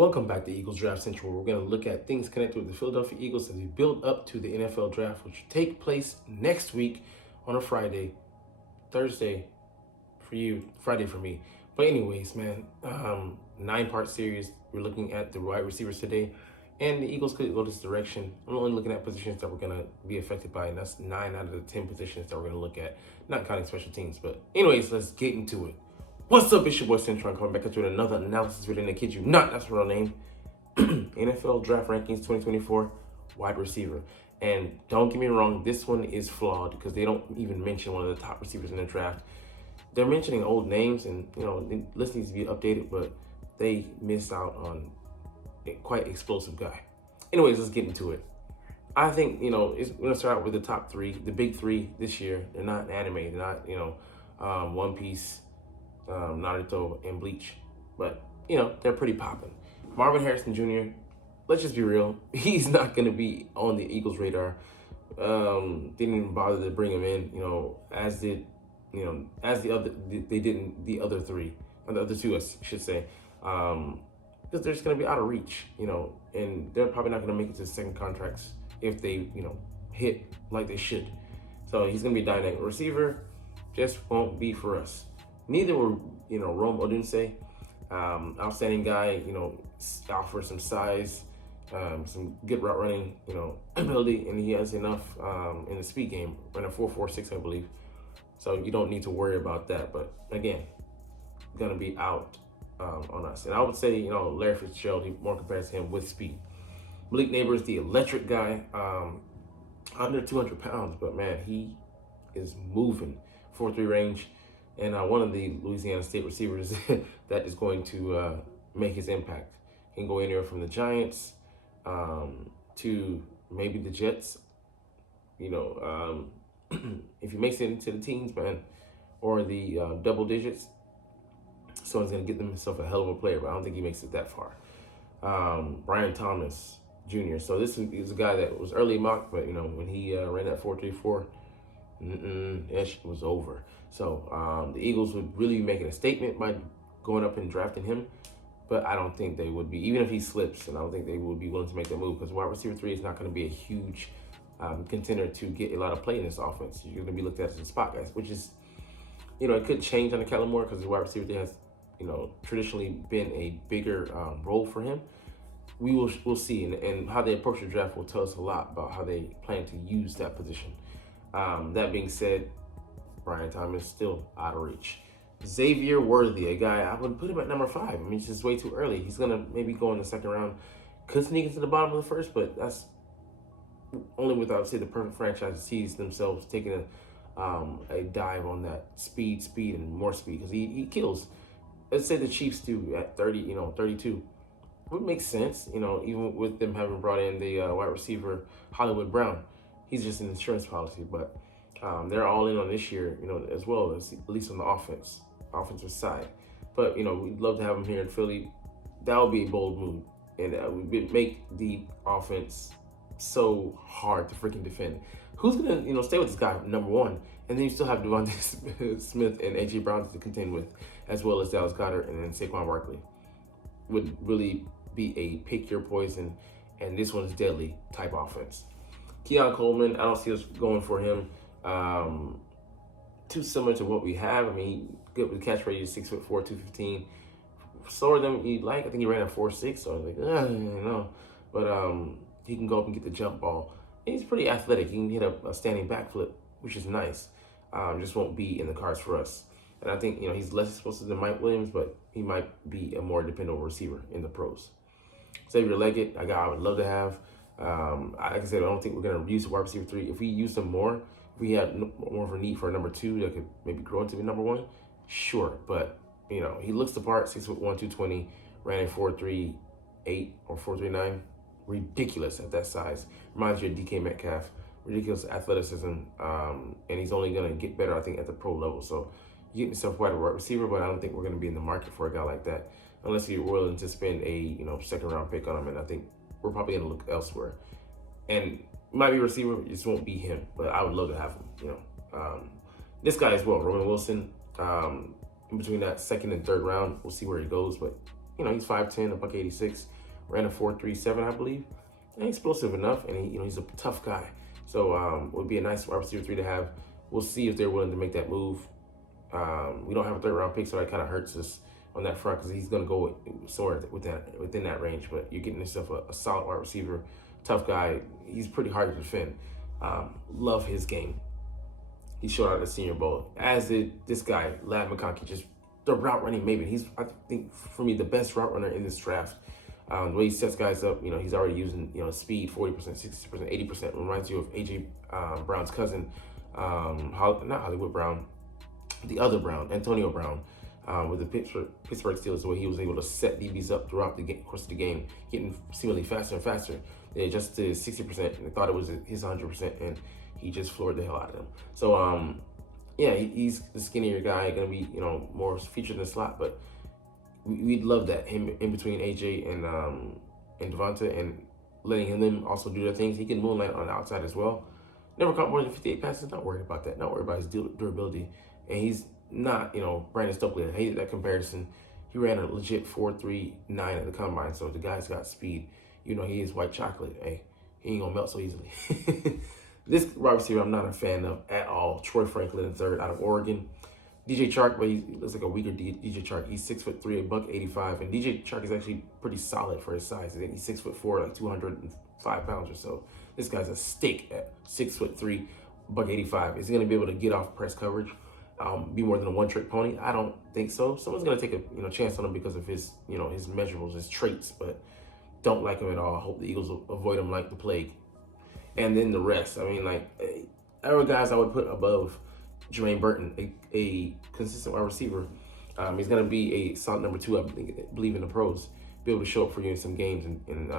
Welcome back to Eagles Draft Central. We're going to look at things connected with the Philadelphia Eagles as we build up to the NFL Draft, which will take place next week on a Friday, Thursday for you, Friday for me. But anyways, man, 9-part series. We're looking at the wide receivers today, and the Eagles could go this direction. I'm only looking at positions that we're going to be affected by, and that's 9 out of the 10 positions that we're going to look at, not counting special teams. But anyways, let's get into it. What's up, it's your boy Cintron coming back into another analysis video, and I kid you not, that's my real name. NFL Draft Rankings 2024 wide receiver. And don't get me wrong, this one is flawed because they don't even mention one of the top receivers in the draft. They're mentioning old names, and the list needs to be updated, but they missed out on a quite explosive guy. Anyways, let's get into it. I think we're gonna start out with the top three, the big three this year. They're not anime, they're not One Piece, Naruto, and Bleach, but they're pretty popping. Marvin Harrison Jr., let's just be real, he's not going to be on the Eagles radar. Didn't even bother to bring him in, as the other three, or the other two, I should say, because they're just going to be out of reach, and they're probably not going to make it to the second contracts if they, hit like they should. So he's going to be a dynamic receiver, just won't be for us. Neither were, Rome Odunze, outstanding guy, offers some size, some good route running, ability, and he has enough in the speed game, running 4.46, I believe. So you don't need to worry about that. But again, gonna be out on us. And I would say, Larry Fitzgerald, he more compares to him with speed. Malik Neighbors, the electric guy, under 200 pounds, but man, he is moving. 4.3 range. And one of the Louisiana State receivers that is going to make his impact. Can go anywhere from the Giants to maybe the Jets. If he makes it into the teens, man, or the double digits, someone's going to get himself a hell of a player, but I don't think he makes it that far. Brian Thomas Jr. So this is a guy that was early mocked, but, when he ran that 4.34, that shit was over. So the Eagles would really be making a statement by going up and drafting him, but I don't think they would be, even if he slips, and I don't think they would be willing to make that move because wide receiver 3 is not going to be a huge contender to get a lot of play in this offense. You're going to be looked at as a spot guy, which is, it could change under Kellen Moore because the wide receiver 3 has, traditionally been a bigger role for him. We'll see, and how they approach the draft will tell us a lot about how they plan to use that position. That being said, Brian Thomas still out of reach. Xavier Worthy, a guy I would put him at number 5. I mean, it's just way too early. He's gonna maybe go in the second round. Could sneak into the bottom of the first, but that's only with, I would say, the perfect franchise sees themselves taking a dive on that speed, and more speed because he kills. Let's say the Chiefs do at 30, 32. Would make sense, even with them having brought in the wide receiver Hollywood Brown. He's just an insurance policy, but they're all in on this year, as well as at least on the offensive side. But we'd love to have him here in Philly. That would be a bold move, and would make the offense so hard to freaking defend. Who's gonna stay with this guy number 1, and then you still have Devontae Smith and AJ Brown to contend with, as well as Dallas Goedert and then Saquon Barkley. Would really be a pick your poison, and this one's deadly type offense. Keon Coleman, I don't see us going for him. Too similar to what we have. I mean, good with catch rate, 6'4", 215. Slower than you'd like. I think he ran a 4.6, so I was like, But he can go up and get the jump ball. And he's pretty athletic. He can hit a standing backflip, which is nice. Just won't be in the cards for us. And I think, he's less explosive than Mike Williams, but he might be a more dependable receiver in the pros. Xavier Leggett, a guy I would love to have. Like I said, I don't think we're going to use wide receiver 3. If we use them more, if we had more of a need for a number 2 that could maybe grow into the number 1, sure. But, he looks the part, 6'1", 220, ran a 4.38 or 4.39. Ridiculous at that size. Reminds you of DK Metcalf. Ridiculous athleticism. And he's only going to get better, I think, at the pro level. So you get yourself quite a wide receiver, but I don't think we're going to be in the market for a guy like that unless you're willing to spend a second round pick on him. And I think we're probably going to look elsewhere. And might be a receiver, it just won't be him. But I would love to have him, This guy as well, Roman Wilson, in between that second and third round, we'll see where he goes. But, he's 5'10", a buck 86, ran a 4.37, I believe. And explosive enough, and he's a tough guy. So would be a nice wide receiver 3 to have. We'll see if they're willing to make that move. We don't have a 3rd-round pick, so that kind of hurts us on that front because he's going to go somewhere within that range. But you're getting yourself a solid wide receiver, tough guy. He's pretty hard to defend. Love his game. He showed out at the Senior Bowl, as did this guy, Lad McConkey, just the route running maven. He's, I think, for me, the best route runner in this draft. The way he sets guys up, he's already using, speed, 40%, 60%, 80%. Reminds you of A.J. Brown's cousin, not Hollywood Brown, the other Brown, Antonio Brown, with the Pittsburgh Steelers, where he was able to set DBs up throughout the course of the game, getting seemingly faster and faster. They adjusted to 60%, and they thought it was his 100%, and he just floored the hell out of them. So, yeah, he's the skinnier guy, going to be, more featured in the slot, but we'd love that, him in between AJ and Devonta, and letting them also do their things. He can moonlight on the outside as well. Never caught more than 58 passes. Not worried about that. Not worried about his durability. And he's not, Brandon Stokely. I hated that comparison. He ran a legit 4.39 at the combine, so the guy's got speed. He is white chocolate. Hey, he ain't gonna melt so easily. This wide receiver I'm not a fan of at all. Troy Franklin, 3rd, out of Oregon. DJ Chark, but he looks like a weaker DJ Chark. He's 6'3", a buck 85, and DJ Chark is actually pretty solid for his size. I think he's 6'4", like 205 pounds or so. This guy's a steak at 6'3", buck 85. Is he going to be able to get off press coverage? Be more than a one-trick pony? I don't think so. Someone's going to take a chance on him because of his his measurables, his traits, but don't like him at all. I hope the Eagles will avoid him like the plague. And then the rest. I mean, other guys I would put above Jermaine Burton, a consistent wide receiver. He's going to be a solid number 2, I believe, in the pros. Be able to show up for you in some games and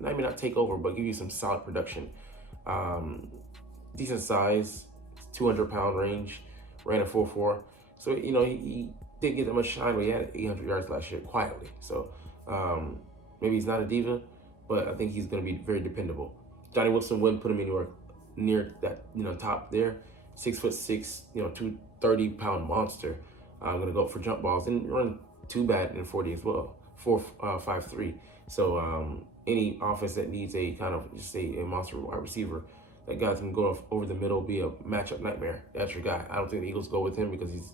maybe not take over, but give you some solid production. Decent size, 200-pound range, ran a 4.4. So, he didn't get that much shine, but he had 800 yards last year quietly. So maybe he's not a diva, but I think he's going to be very dependable. Johnny Wilson wouldn't put him anywhere near that, top there. 6'6", 230-pound monster. I'm gonna go up for jump balls and run too bad in 40 as well. 4.53. So any offense that needs a kind of a monster wide receiver, that guy can go over the middle, be a matchup nightmare. That's your guy. I don't think the Eagles go with him because he's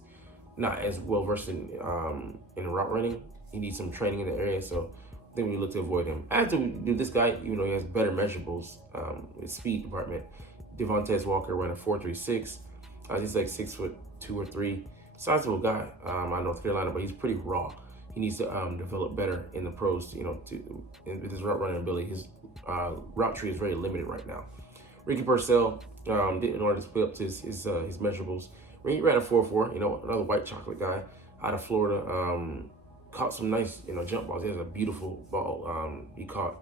not as well versed in route running. He needs some training in the area, so I think we look to avoid him. As do this guy, even though he has better measurables, his speed department. Devontae Walker ran a 4.36. He's like 6'2" or 3. Sizable guy out of North Carolina, but he's pretty raw. He needs to develop better in the pros, with his route running ability. His route tree is very limited right now. Ricky Purcell didn't in order to split up to his measurables. He ran a 4.4. Another white chocolate guy out of Florida. Caught some nice, jump balls. He has a beautiful ball. He caught.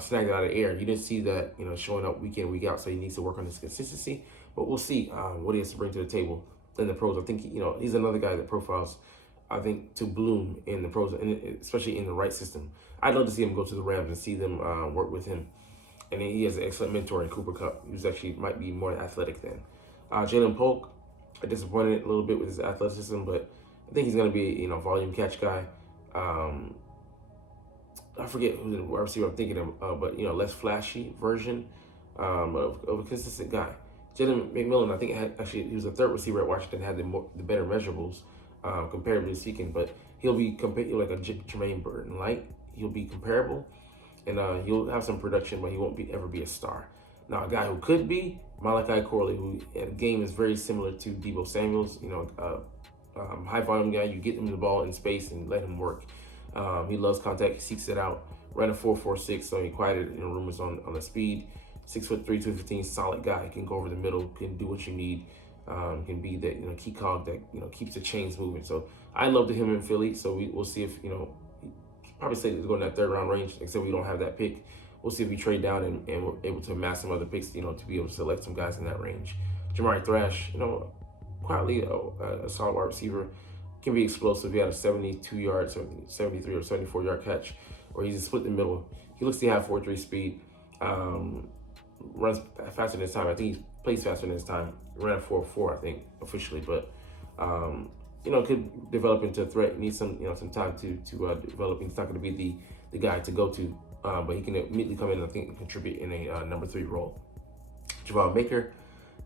Snagged it out of the air. You didn't see that, showing up week in, week out, so he needs to work on his consistency. But we'll see what he has to bring to the table in the pros. I think, he's another guy that profiles, I think, to bloom in the pros, and especially in the right system. I'd love to see him go to the Rams and see them work with him. And he has an excellent mentor in Cooper Kupp, who's actually might be more athletic than. Jalen Polk, I disappointed a little bit with his athleticism, but I think he's going to be, volume catch guy. I forget who the wide receiver I'm thinking of, but less flashy version of a consistent guy. Jalen McMillan, I think he was the 3rd receiver at Washington, had the better measurables, comparatively speaking. But he'll be like a Jermaine Burton light. He'll be comparable, and he'll have some production, but he won't ever be a star. Now, a guy who could be Malachi Corley, who at a game is very similar to Deebo Samuel's. High volume guy. You get him the ball in space and let him work. He loves contact. He seeks it out. Ran a 4.46, so he quieted rumors on the speed. 6'3", 215, solid guy. He can go over the middle, can do what you need. Can be that key cog that keeps the chains moving. So I love him in Philly. So we'll see if probably say to go in that 3rd round range. Except we don't have that pick. We'll see if we trade down and we're able to amass some other picks. To be able to select some guys in that range. Jamari Thrash, quietly a solid wide receiver. Can be explosive. He had a 72 yard, 73 or 74 yard catch, or he's a split in the middle. He looks to have 4.3 speed. Runs faster than his time. I think he plays faster than his time. He ran a 4.4, I think, officially, but could develop into a threat. Needs some some time to develop. He's not going to be the guy to go to, but he can immediately come in and I think contribute in a number 3 role. Javon Baker,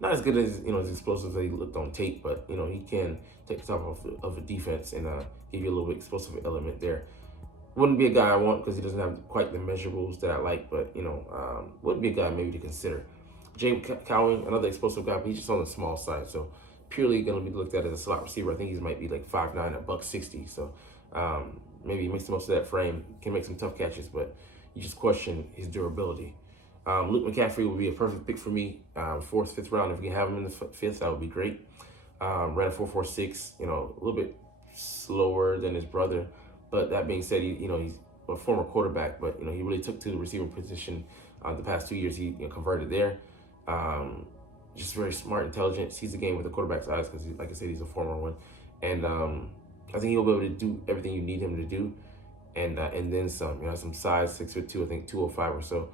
not as good as as explosive as he looked on tape, but he can take the top of a defense and give you a little bit explosive element there. Wouldn't be a guy I want because he doesn't have quite the measurables that I like, but wouldn't be a guy maybe to consider. James Cowing, another explosive guy, but he's just on the small side, so purely going to be looked at as a slot receiver. I think he might be like 5'9", at $160, so maybe he makes the most of that frame, can make some tough catches, but you just question his durability. Luke McCaffrey would be a perfect pick for me, 4th, 5th round. If we can have him in the 5th, that would be great. Ran a 4.46, a little bit slower than his brother, but that being said, he's a former quarterback, but he really took to the receiver position the past 2 years. He converted there. Just very smart, intelligent, sees the game with the quarterback's eyes because, like I said, he's a former one, and I think he'll be able to do everything you need him to do, and then some. Some size, 6'2", I think 205 or so.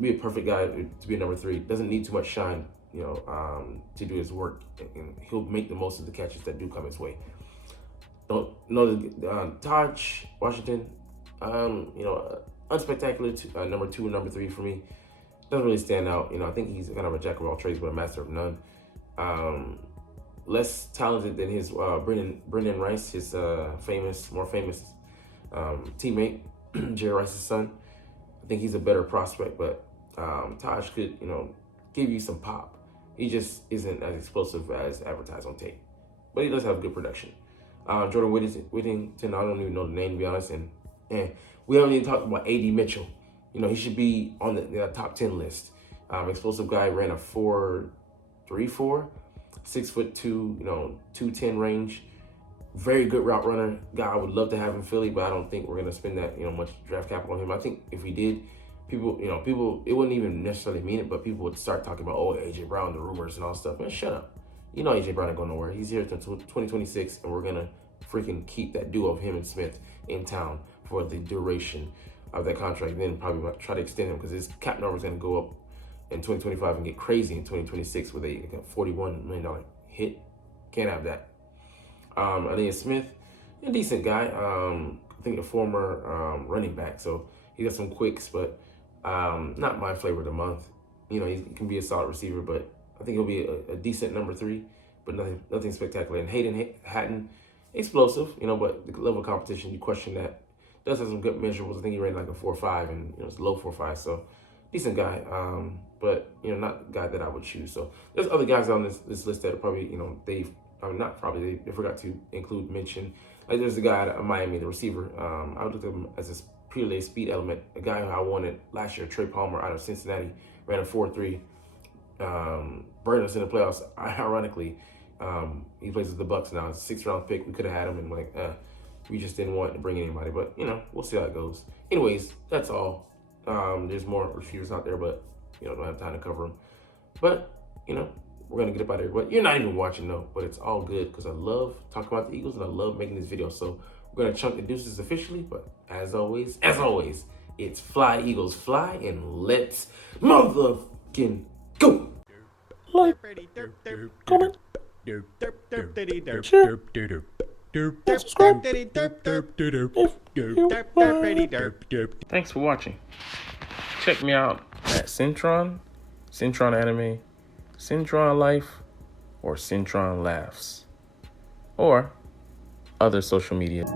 Be a perfect guy to be a number 3. Doesn't need too much shine, to do his work, and he'll make the most of the catches that do come his way. Don't know the Taj Washington, unspectacular number 2 and number 3 for me. Doesn't really stand out. I think he's kind of a jack of all trades, but a master of none. Less talented than his Brendan Rice, his more famous teammate, Jerry Rice's son. I think he's a better prospect, but Taj could, give you some pop. He just isn't as explosive as advertised on tape, but he does have good production. Jordan Whittington, I don't even know the name, to be honest, and we haven't even talked about A.D. Mitchell. He should be on the top 10 list. Explosive guy, ran a 4.34, 6'2", 210 range. Very good route runner. Guy I would love to have in Philly, but I don't think we're gonna spend that much draft capital on him. I think if we did, people it wouldn't even necessarily mean it, but people would start talking about AJ Brown, the rumors and all that stuff. Man, shut up. AJ Brown ain't going nowhere. He's here until 2026, and we're gonna freaking keep that duo of him and Smith in town for the duration of that contract. Then probably try to extend him because his cap number is gonna go up in 2025 and get crazy in 2026 with a $41 million hit. Can't have that. Isaiah Smith, a decent guy. I think a former running back, so he got some quicks, but not my flavor of the month. He can be a solid receiver, but I think he'll be a decent number 3, but nothing spectacular. And Hayden Hatton, explosive, but the level of competition, you question that. Does have some good measurables. I think he ran like a 4.5 and it's low 4.5, so decent guy. But not the guy that I would choose. So there's other guys on this list that are probably they forgot to mention. Like there's a guy out of Miami, the receiver. I would look at him as a purely a speed element. A guy who I wanted last year, Trey Palmer out of Cincinnati, ran a 4.3. Burned us in the playoffs. Ironically, he plays with the Bucks now. It's a 6th round pick. We could have had him, and we just didn't want to bring anybody. But we'll see how it goes. Anyways, that's all. There's more receivers out there, but don't have time to cover them. But we're gonna get up out of here. But you're not even watching though. But it's all good because I love talking about the Eagles and I love making this video. So we're gonna chunk the deuces officially. But as always, it's fly Eagles fly, and let's motherfucking go. Like, comment, share, subscribe Thanks for watching. Check me out at Cintron Anime, Cintron Life, or Cintron Laughs, or other social media.